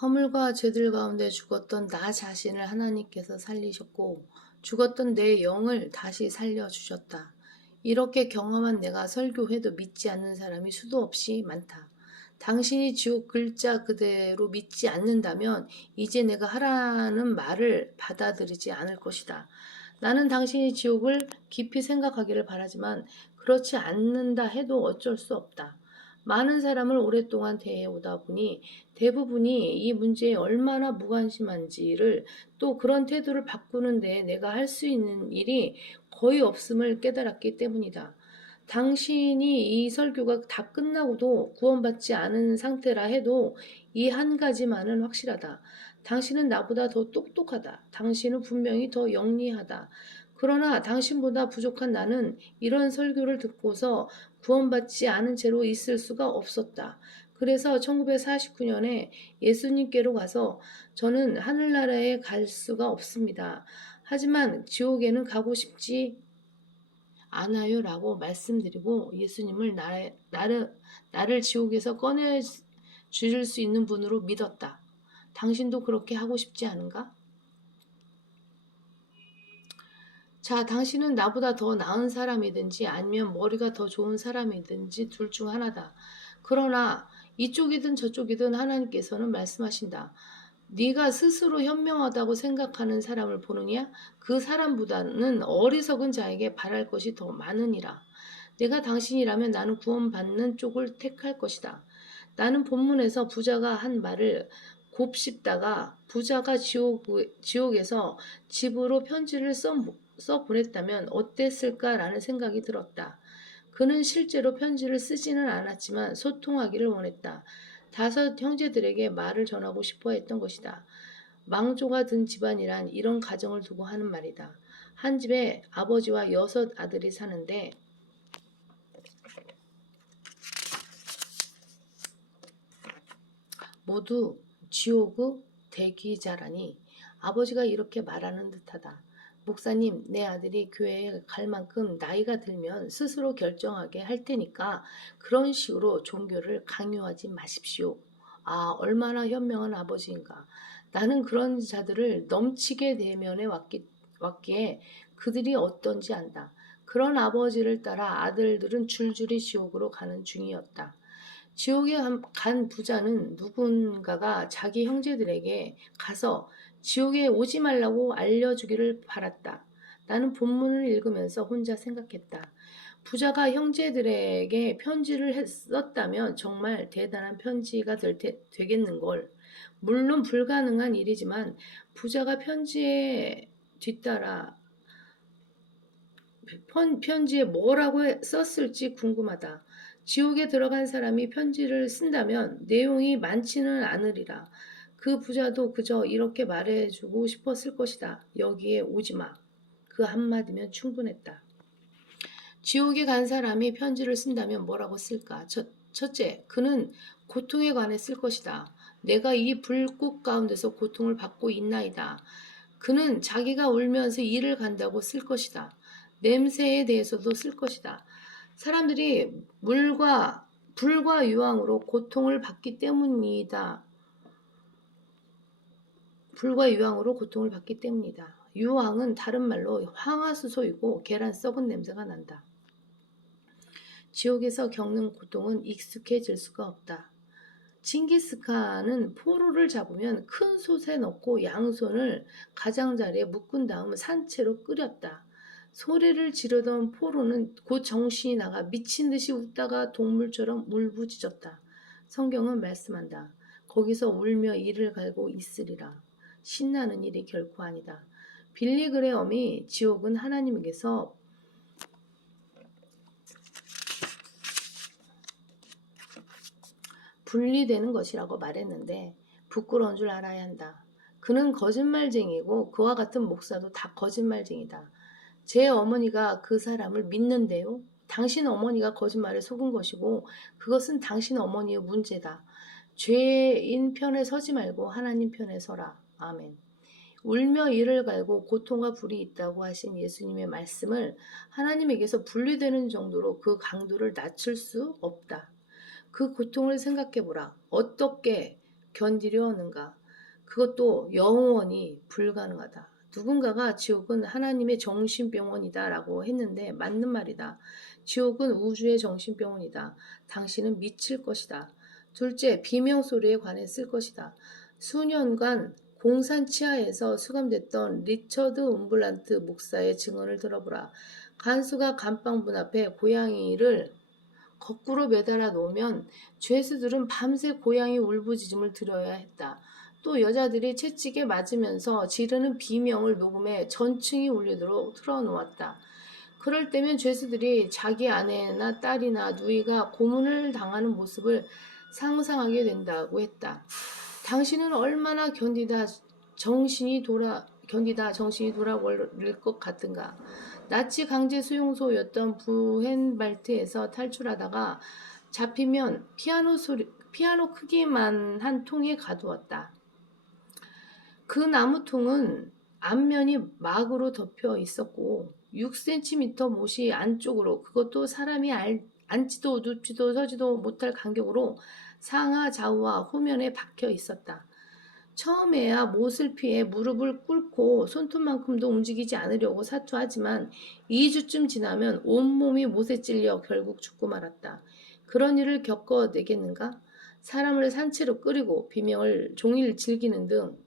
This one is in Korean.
허물과 죄들 가운데 죽었던 나 자신을 하나님께서 살리셨고 죽었던 내 영을 다시 살려주셨다. 이렇게 경험한 내가 설교해도 믿지 않는 사람이 수도 없이 많다. 당신이 지옥 글자 그대로 믿지 않는다면 이제 내가 하라는 말을 받아들이지 않을 것이다. 나는 당신이 지옥을 깊이 생각하기를 바라지만 그렇지 않는다 해도 어쩔 수 없다. 많은 사람을 오랫동안 대해오다 보니 대부분이 이 문제에 얼마나 무관심한지를 또 그런 태도를 바꾸는 데 내가 할 수 있는 일이 거의 없음을 깨달았기 때문이다. 당신이 이 설교가 다 끝나고도 구원받지 않은 상태라 해도 이 한 가지만은 확실하다. 당신은 나보다 더 똑똑하다. 당신은 분명히 더 영리하다. 그러나 당신보다 부족한 나는 이런 설교를 듣고서 구원받지 않은 채로 있을 수가 없었다. 그래서 1949년에 예수님께로 가서 저는 하늘나라에 갈 수가 없습니다. 하지만 지옥에는 가고 싶지 않아요 라고 말씀드리고 예수님을 나를 지옥에서 꺼내 주실 수 있는 분으로 믿었다. 당신도 그렇게 하고 싶지 않은가? 자, 당신은 나보다 더 나은 사람이든지 아니면 머리가 더 좋은 사람이든지 둘 중 하나다. 그러나 이쪽이든 저쪽이든 하나님께서는 말씀하신다. 네가 스스로 현명하다고 생각하는 사람을 보느냐? 그 사람보다는 어리석은 자에게 바랄 것이 더 많으니라. 내가 당신이라면 나는 구원받는 쪽을 택할 것이다. 나는 본문에서 부자가 한 말을 곱씹다가 부자가 지옥에서 집으로 편지를 써 보냈다면 어땠을까라는 생각이 들었다. 그는 실제로 편지를 쓰지는 않았지만 소통하기를 원했다. 다섯 형제들에게 말을 전하고 싶어 했던 것이다. 망조가 든 집안이란 이런 가정을 두고 하는 말이다. 한 집에 아버지와 여섯 아들이 사는데 모두 지옥의 대기자라니 아버지가 이렇게 말하는 듯하다. 목사님, 내 아들이 교회에 갈 만큼 나이가 들면 스스로 결정하게 할 테니까 그런 식으로 종교를 강요하지 마십시오. 아, 얼마나 현명한 아버지인가. 나는 그런 자들을 넘치게 대면해 왔기에 그들이 어떤지 안다. 그런 아버지를 따라 아들들은 줄줄이 지옥으로 가는 중이었다. 지옥에 간 부자는 누군가가 자기 형제들에게 가서 지옥에 오지 말라고 알려주기를 바랐다. 나는 본문을 읽으면서 혼자 생각했다. 부자가 형제들에게 편지를 썼다면 정말 대단한 편지가 되겠는걸. 물론 불가능한 일이지만 부자가 편지에 뒤따라 편지에 뭐라고 썼을지 궁금하다. 지옥에 들어간 사람이 편지를 쓴다면 내용이 많지는 않으리라. 그 부자도 그저 이렇게 말해주고 싶었을 것이다. 여기에 오지 마. 그 한마디면 충분했다. 지옥에 간 사람이 편지를 쓴다면 뭐라고 쓸까? 첫째, 그는 고통에 관해 쓸 것이다. 내가 이 불꽃 가운데서 고통을 받고 있나이다. 그는 자기가 울면서 일을 간다고 쓸 것이다. 냄새에 대해서도 쓸 것이다. 사람들이 불과 유황으로 고통을 받기 때문이다. 불과 유황으로 고통을 받기 때문이다. 유황은 다른 말로 황화수소이고 계란 썩은 냄새가 난다. 지옥에서 겪는 고통은 익숙해질 수가 없다. 칭기스칸은 포로를 잡으면 큰 솥에 넣고 양손을 가장자리에 묶은 다음 산채로 끓였다. 소리를 지르던 포로는 곧 정신이 나가 미친 듯이 웃다가 동물처럼 울부짖었다. 성경은 말씀한다. 거기서 울며 이를 갈고 있으리라. 신나는 일이 결코 아니다. 빌리 그레엄이 지옥은 하나님에게서 분리되는 것이라고 말했는데 부끄러운 줄 알아야 한다. 그는 거짓말쟁이고 그와 같은 목사도 다 거짓말쟁이다. 제 어머니가 그 사람을 믿는데요. 당신 어머니가 거짓말에 속은 것이고 그것은 당신 어머니의 문제다. 죄인 편에 서지 말고 하나님 편에 서라. 아멘. 울며 이를 갈고 고통과 불이 있다고 하신 예수님의 말씀을 하나님에게서 분리되는 정도로 그 강도를 낮출 수 없다. 그 고통을 생각해보라. 어떻게 견디려 하는가? 그것도 영원히 불가능하다. 누군가가 지옥은 하나님의 정신병원이다 라고 했는데 맞는 말이다. 지옥은 우주의 정신병원이다. 당신은 미칠 것이다. 둘째, 비명소리에 관해 쓸 것이다. 수년간 공산 치하에서 수감됐던 리처드 움블란트 목사의 증언을 들어보라. 간수가 감방문 앞에 고양이를 거꾸로 매달아 놓으면 죄수들은 밤새 고양이 울부짖음을 들어야 했다. 또 여자들이 채찍에 맞으면서 지르는 비명을 녹음해 전층이 울리도록 틀어놓았다. 그럴 때면 죄수들이 자기 아내나 딸이나 누이가 고문을 당하는 모습을 상상하게 된다고 했다. 당신은 얼마나 견디다 정신이 돌아버릴 것 같은가. 나치 강제 수용소였던 부헨발트에서 탈출하다가 잡히면 피아노 크기만 한 통에 가두었다. 그 나무통은 앞면이 막으로 덮여 있었고 6cm 못이 안쪽으로, 그것도 사람이 앉지도 눕지도 서지도 못할 간격으로 상하 좌우와 후면에 박혀 있었다. 처음에야 못을 피해 무릎을 꿇고 손톱만큼도 움직이지 않으려고 사투하지만 2주쯤 지나면 온몸이 못에 찔려 결국 죽고 말았다. 그런 일을 겪어내겠는가? 사람을 산채로 끓이고 비명을 종일 즐기는 등